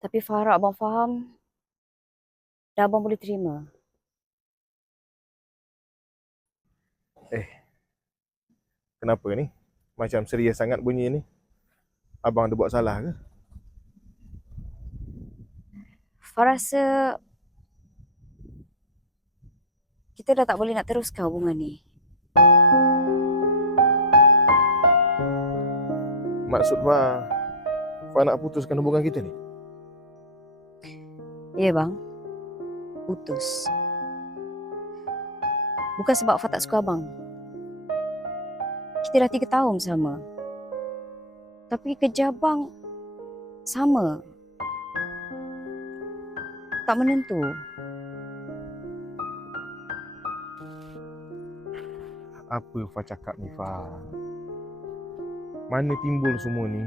Tapi Farah, abang faham, dah abang boleh terima. Kenapa ni? Macam serius sangat bunyi ni. Abang ada buat salah ke? Farah rasa kita dah tak boleh nak teruskan hubungan ni. Maksud Fah nak putuskan hubungan kita ni? Ya bang, putus. Bukan sebab Fah tak suka abang. Kita dah 3 tahun bersama. Tapi kerja abang sama. Tak menentu. Apa Fah cakap ni, Fah? Mana timbul semua ni?